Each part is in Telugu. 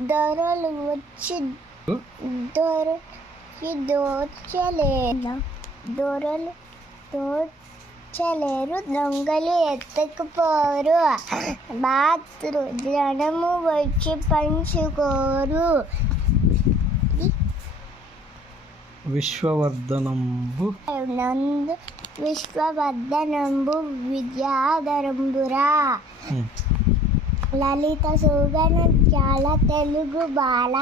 దొరలు వచ్చి దొరకి దోచలేరు దొరలు దోచలేరు దొంగలు ఎత్తకపోరు. బాతులు జనము వచ్చి పంచుకోరు. విశ్వవర్ధనంబు. నందు విశ్వవర్ధనంబు విద్యాధరంబురా. లలిత సుగణ జాల తెలుగు బాల.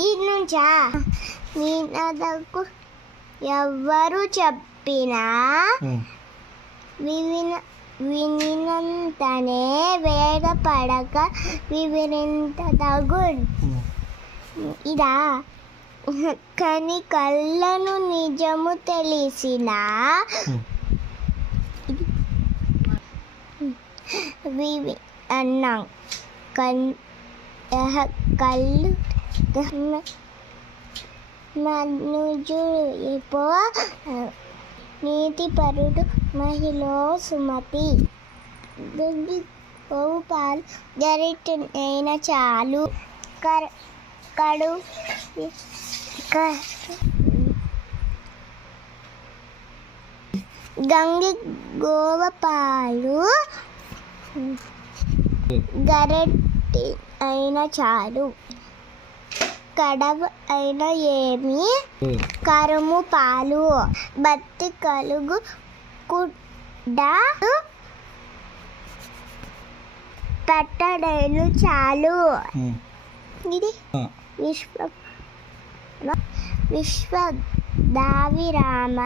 ఈ నుంచా మీనదకు ఎవ్వరు చెప్పినా. వివిన వినినంతనే వేద పడక వివరింత తగున్ ఉమ్. ఇదా కని కళ్ళను నిజము తెలిసినా వివి అన్నాం. కన్ కళ్ళు మనుజుడు ఇపో నీతి పరుడు మహిళ సుమతి. దుగ్గి పాలు గరిట అయిన చాలు. కర్ కడు గంగి గోవపాలు గరెట్టి అయిన చాలు కడవ అయిన ఏమి. కరుము పాలు బత్తి కలుగు కుడ్డ పెట్టడైన చాలు. ఇది. విశ్వ విశ్వ దావిరామ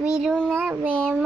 విరుణ వేమ